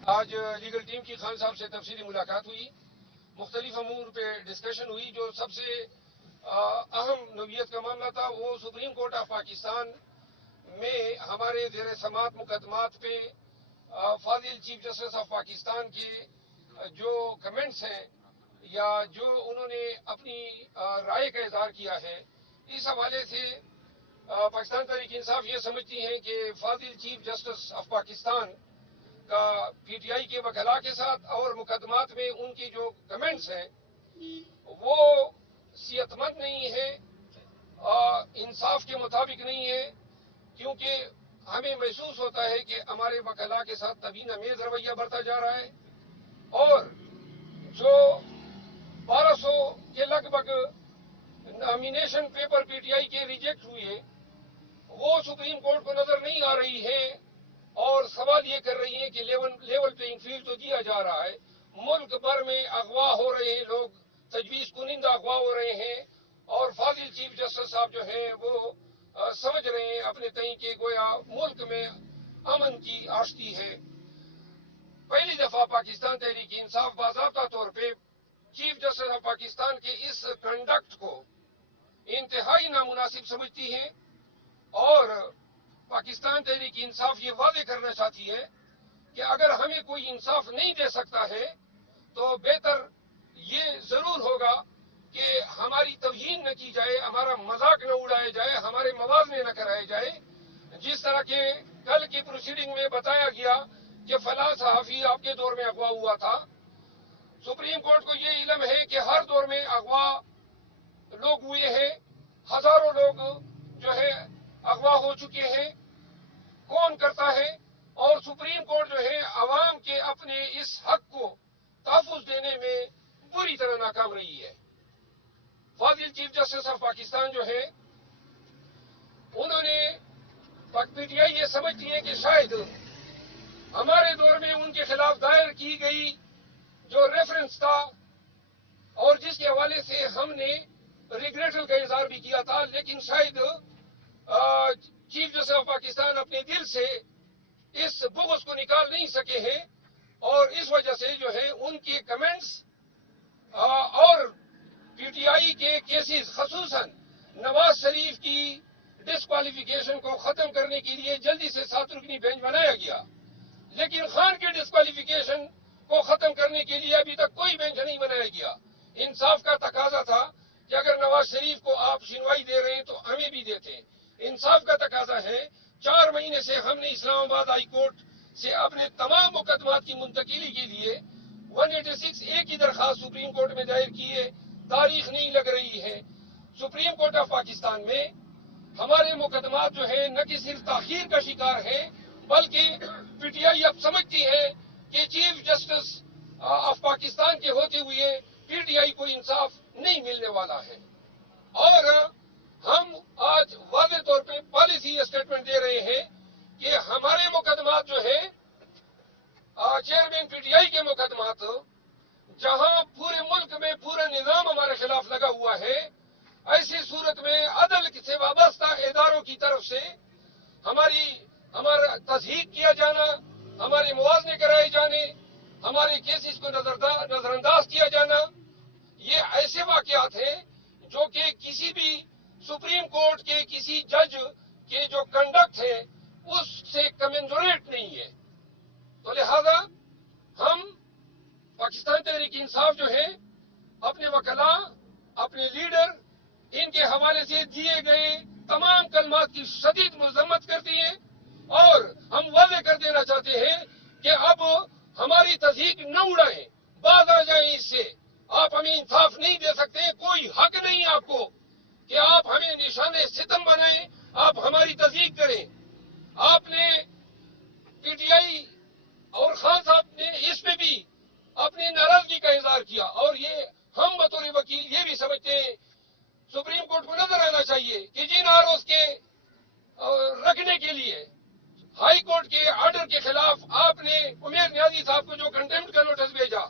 آج legal team کی خان صاحب سے تفصیلی ملاقات ہوئی، مختلف امور پہ ڈسکشن ہوئی. جو سب سے اہم نوعیت کا معاملہ تھا وہ سپریم کورٹ آف پاکستان میں ہمارے زیر سماعت مقدمات پہ فاضل چیف جسٹس آف پاکستان کے جو کمنٹس ہیں یا جو انہوں نے اپنی رائے کا اظہار کیا ہے، اس حوالے سے پاکستان تحریک انصاف یہ سمجھتی ہیں کہ فاضل چیف جسٹس آف پاکستان کا پی ٹی آئی کے وکلاء کے ساتھ اور مقدمات میں ان کی جو کمنٹس ہیں وہ صحت مند نہیں ہے، انصاف کے مطابق نہیں ہے، کیونکہ ہمیں محسوس ہوتا ہے کہ ہمارے وکلاء کے ساتھ توہین آمیز رویہ برتا جا رہا ہے، اور جو 1200 کے لگ بھگ nomination paper P T I کے ریجیکٹ ہوئے وہ سپریم کورٹ کو نظر نہیں آ رہی ہے، اور سوال یہ کر رہی ہیں کہ لیول پلینگ فیلڈ تو دیا جا رہا ہے، ملک بھر میں اغوا ہو رہے ہیں لوگ، تجویز کنندہ اغوا ہو رہے ہیں، اور فاضل چیف جسٹس صاحب جو ہیں وہ سمجھ رہے ہیں اپنے تئیں کہ گویا ملک میں امن کی آشتی ہے. پہلی دفعہ پاکستان تحریک انصاف باضابطہ طور پہ چیف جسٹس آف پاکستان کے اس کنڈکٹ کو انتہائی نامناسب سمجھتی ہے، اور پاکستان تحریک انصاف یہ واضح کرنا چاہتی ہے کہ اگر ہمیں کوئی انصاف نہیں دے سکتا ہے تو بہتر یہ ضرور ہوگا کہ ہماری توہین نہ کی جائے، ہمارا مذاق نہ اڑایا جائے، ہمارے موازنے نہ کرائے جائے. جس طرح کے کل کی پروسیڈنگ میں بتایا گیا کہ فلاں صحافی آپ کے دور میں اغوا ہوا تھا، سپریم کورٹ کو یہ علم ہے کہ ہر دور میں اغوا لوگ ہوئے ہیں، ہزاروں لوگ جو ہے اغوا ہو چکے ہیں. کون کرتا ہے؟ اور سپریم کورٹ جو ہے عوام کے اپنے اس حق کو تحفظ دینے میں بری طرح ناکام رہی ہے. فاضل چیف جسٹس آف پاکستان جو ہے انہوں نے پی ٹی آئی یہ سمجھتی ہے کہ شاید ہمارے دور میں ان کے خلاف دائر کی گئی جو ریفرنس تھا اور جس کے حوالے سے ہم نے ریگریٹل کا اظہار بھی کیا تھا، لیکن شاید چیف جسٹس آف پاکستان اپنے دل سے اس بغض کو نکال نہیں سکے ہیں، اور اس وجہ سے جو ہے ان کی کمنٹس اور پی ٹی آئی کے کیسز خصوصاً نواز شریف کی ڈسکوالیفیکیشن کو ختم کرنے کے لیے جلدی سے 7 رکنی بینچ بنایا گیا، لیکن خان کے ڈسکوالیفیکیشن کو ختم کرنے کے لیے ابھی تک کوئی بینچ نہیں بنایا گیا. انصاف کا تقاضا تھا کہ اگر نواز شریف کو آپ سنوائی دے رہے ہیں تو ہمیں بھی دیتے. انصاف کا تقاضا ہے 4 مہینے سے ہم نے اسلام آباد ہائی کورٹ سے اپنے تمام مقدمات کی منتقلی کے لیے 186A کی درخواست سپریم کورٹ میں دائر کی ہے، تاریخ نہیں لگ رہی ہے. سپریم کورٹ آف پاکستان میں ہمارے مقدمات جو ہیں نہ کہ صرف تاخیر کا شکار ہیں، بلکہ پی ٹی آئی اب سمجھتی ہے کہ چیف جسٹس آف پاکستان کے ہوتے ہوئے پی ٹی آئی کو انصاف نہیں ملنے والا ہے. اور ہم آج واضح طور پہ پالیسی اسٹیٹمنٹ دے رہے ہیں کہ ہمارے مقدمات جو ہے چیئرمین پی ٹی آئی کے مقدمات، جہاں پورے ملک میں پورا نظام ہمارے خلاف لگا ہوا ہے، ایسی صورت میں عدل سے وابستہ اداروں کی طرف سے ہمارا تضحیق کیا جانا، ہمارے موازنے کرائے جانے، ہمارے کیسز کو نظر انداز کیا جانا، یہ ایسے واقعات ہیں جو کہ کسی بھی سپریم کورٹ کے کسی جج کے جو کنڈکٹ ہے اس سے کمنزوریٹ نہیں ہے. تو لہذا ہم پاکستان تحریک انصاف جو ہے اپنے وکلاء، اپنے لیڈر، ان کے حوالے سے دیے گئے تمام کلمات کی شدید مذمت کرتی ہیں، اور ہم واضح کر دینا چاہتے ہیں کہ اب ہماری تضحیق نہ اڑائیں، باز آ جائیں اس سے. آپ ہمیں انصاف نہیں دے سکتے، کوئی حق نہیں آپ کو کہ آپ ہمیں نشان ستم بنائیں، آپ ہماری تضحیق کریں. آپ نے پی ٹی آئی اور خان صاحب نے اس پہ بھی اپنی ناراضگی کا اظہار کیا، اور یہ ہم بطور وکیل یہ بھی سمجھتے ہیں سپریم کورٹ کو نظر آنا چاہیے کہ جن آروز کے رکھنے کے لیے ہائی کورٹ کے آرڈر کے خلاف آپ نے عمیر نیازی صاحب کو جو کنٹمپٹ کا نوٹس بھیجا،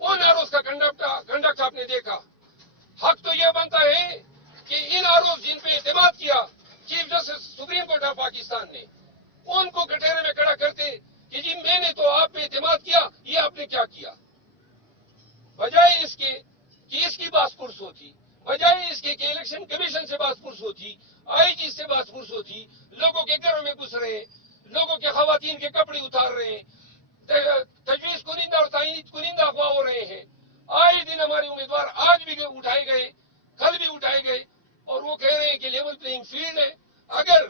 ان آروز کا کنڈکٹ آپ نے دیکھا. حق تو یہ بنتا ہے کہ ان آروز جن پہ اعتماد کیا chief justice supreme court of Pakistan نے، ان کو کٹہرے میں کھڑا کرتے کہ جی میں نے تو آپ پہ اعتماد کیا، یہ آپ نے کیا کیا، بجائے اس کے کہ اس کی باس پرس ہوتی، بجائے اس کے کہ الیکشن کمیشن سے باس پرس ہوتی، آئی جی سے باس پرس ہوتی، لوگوں کے گھروں میں گھس رہے ہیں، لوگوں کے خواتین کے کپڑے اتار رہے ہیں، تجویز کنندہ اور تعین کنندہ افواہ ہو رہے ہیں، آئے دن ہمارے امیدوار آج بھی اٹھائے گئے، کل بھی اٹھائے گئے، اور وہ کہہ رہے ہیں کہ لیول پلینگ فیلڈ ہے۔ اگر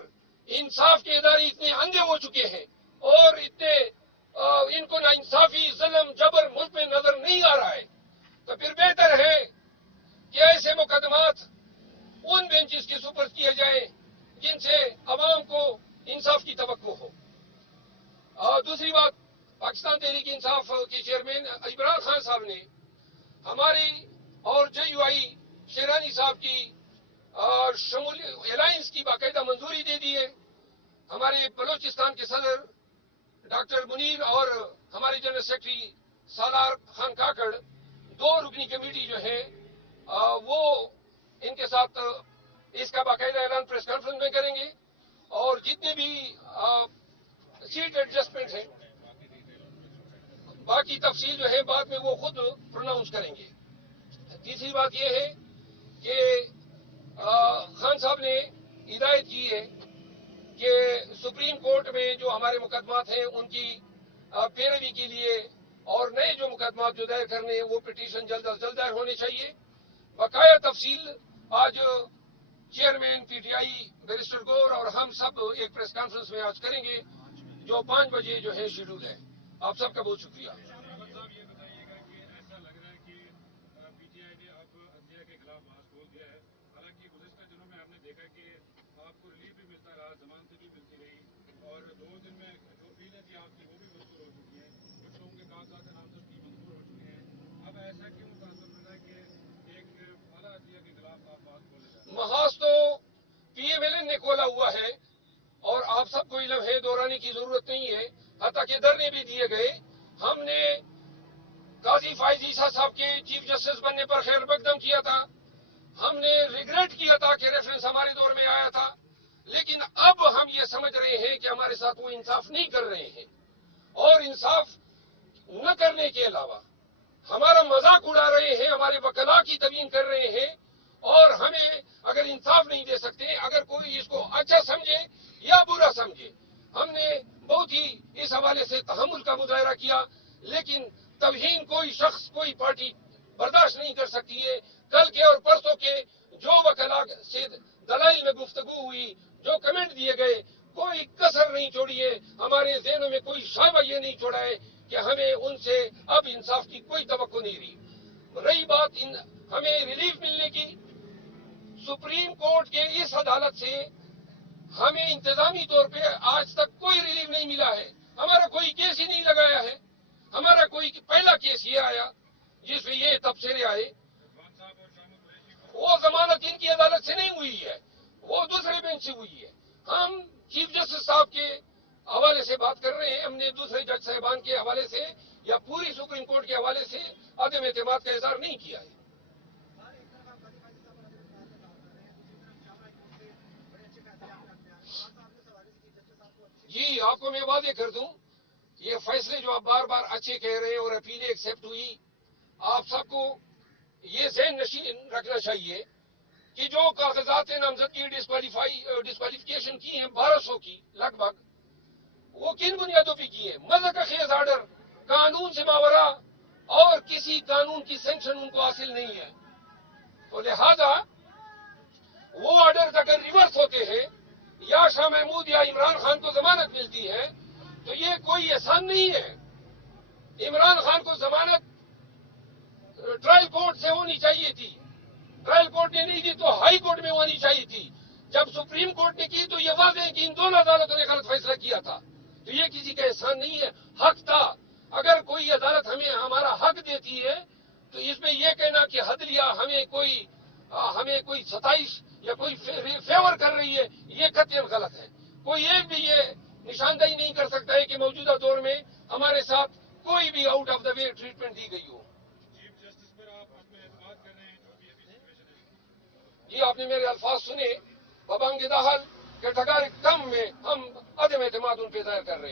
انصاف کے ادارے اتنے اندھے ہو چکے ہیں اور اتنے ان کو ناانصافی، ظلم، جبر ملک میں نظر نہیں آ رہا ہے، تو پھر بہتر ہے کہ ایسے مقدمات ان بینچز کے سپرد کیے جائیں جن سے عوام کو انصاف کی توقع ہو۔ اور دوسری بات، پاکستان تحریک انصاف کے چیئرمین عمران خان صاحب نے ہماری اور جے یو آئی شیرانی صاحب کی الائنس کی باقاعدہ منظوری دے دی ہے۔ ہمارے بلوچستان کے صدر ڈاکٹر منیر اور ہمارے جنرل سیکرٹری سالار خان کاکڑ، 2 رکنی کمیٹی جو ہے وہ ان کے ساتھ اس کا باقاعدہ اعلان پریس کانفرنس میں کریں گے، اور جتنے بھی سیٹ ایڈجسٹمنٹ ہیں، باقی تفصیل جو ہے بعد میں وہ خود پروناؤنس کریں گے۔ تیسری بات یہ ہے کہ خان صاحب نے ہدایت کی ہے کہ سپریم کورٹ میں جو ہمارے مقدمات ہیں ان کی پیروی کے لیے اور نئے جو مقدمات جو دائر کرنے ہیں وہ پٹیشن جلد از جلد دائر ہونے چاہیے۔ بقایا تفصیل آج chairman P T I barrister گور اور ہم سب ایک پریس کانفرنس میں آج کریں گے جو 5 بجے جو ہے شیڈول ہے۔ آپ سب کا بہت شکریہ۔ اور 2 دن میں جو اپیلیں تھی آپ کی وہ بھی منظور ہو چکی ہیں، کچھ لوگوں کے کاغذات نامزدگی منظور ہو چکے ہیں، اب ایسا کیوں متاثر ہو رہا ہے کہ ایک اعلیٰ عدلیہ کے خلاف آپ بات بولے جا رہے ہیں؟ محاذ تو پی ایم ایل این نے کھولا ہوا ہے اور آپ سب کو علم ہے، دہرانے کی ضرورت نہیں ہے، حتیٰ کہ دھرنے بھی دیے گئے۔ ہم نے قاضی فائز عیسیٰ صاحب کے چیف جسٹس بننے پر خیر مقدم کیا تھا، ہم نے ریگریٹ کیا تھا کہ ریفرنس ہمارے دور میں آیا تھا، لیکن اب ہم یہ سمجھ رہے ہیں کہ ہمارے ساتھ وہ انصاف نہیں کر رہے ہیں، اور انصاف نہ کرنے کے علاوہ ہمارا مذاق اڑا رہے ہیں، ہمارے وکلاء کی توہین کر رہے ہیں، اور ہمیں اگر انصاف نہیں دے سکتے، اگر کوئی اس کو اچھا سمجھے یا برا سمجھے۔ ہم نے بہت ہی اس حوالے سے تحمل کا مظاہرہ کیا، لیکن توہین کوئی شخص، کوئی پارٹی برداشت نہیں کر سکتی ہے۔ کل کے اور پرسوں کے جو وکلاء سے دلائل میں گفتگو ہوئی، جو کمنٹ دیے گئے، کوئی کسر نہیں چھوڑی ہے، ہمارے ذہنوں میں کوئی شائبہ یہ نہیں چھوڑا ہے کہ ہمیں ان سے اب انصاف کی کوئی توقع نہیں رہی۔ رہی بات ہمیں ریلیف ملنے کی، سپریم کورٹ کے اس عدالت سے ہمیں انتظامی طور پہ آج تک کوئی ریلیف نہیں ملا ہے، ہمارا کوئی کیس ہی نہیں لگایا ہے۔ ہمارا کوئی پہلا کیس یہ آیا جس میں یہ تبصرے آئے، وہ ضمانت ان کی عدالت سے نہیں ہوئی ہے، وہ دوسرے بینچ سے ہوئی ہے۔ ہم چیف جسٹس صاحب کے حوالے سے بات کر رہے ہیں، ہم نے دوسرے جج صاحبان کے حوالے سے یا پوری سپریم کورٹ کے حوالے سے عدم اعتماد کا اظہار نہیں کیا ہے۔ جی، آپ کو میں واضح کر دوں، یہ فیصلے جو آپ بار بار اچھے کہہ رہے ہیں اور اپیلیں ایکسیپٹ ہوئی، آپ سب کو یہ ذہن نشین رکھنا چاہیے کہ جو کاغذات نامزدگی ڈسکوالیفیکیشن کی ہیں 1200 کی لگ بھگ، وہ کن بنیادوں پہ کی ہیں؟ مذہب کا خیز آرڈر، قانون سے ماورا اور کسی قانون کی سینکشن ان کو حاصل نہیں ہے، تو لہذا وہ آرڈر اگر ریورس ہوتے ہیں یا شاہ محمود یا عمران خان کو ضمانت ملتی ہے تو یہ کوئی احسان نہیں ہے۔ عمران خان کو ضمانت ٹرائل کورٹ سے ہونی چاہیے تھی، ٹرائل کورٹ نے نہیں دی تو ہائی کورٹ میں ہونی چاہیے تھی، جب سپریم کورٹ نے کی تو یہ واضح ہے کہ ان دونوں عدالتوں نے غلط فیصلہ کیا تھا، تو یہ کسی کا احسان نہیں ہے، حق تھا۔ اگر کوئی عدالت ہمیں ہمارا حق دیتی ہے تو اس میں یہ کہنا کہ عدلیہ ہمیں کوئی ستائش یا کوئی فیور کر رہی ہے، یہ قطعاً غلط ہے۔ کوئی ایک بھی یہ نشاندہی نہیں کر سکتا ہے کہ موجودہ دور میں ہمارے ساتھ کوئی بھی out of the way treatment دی گئی ہو۔ چیف جسٹس پر آپ اس میں اعتماد کر رہے ہیں جو بھی ابھی سچویشن ہے؟ جی، آپ نے میرے الفاظ سنے، ببانگ داخل کے ٹھگار کم میں ہم عدم اعتماد ان پہ ظاہر کر رہے ہیں۔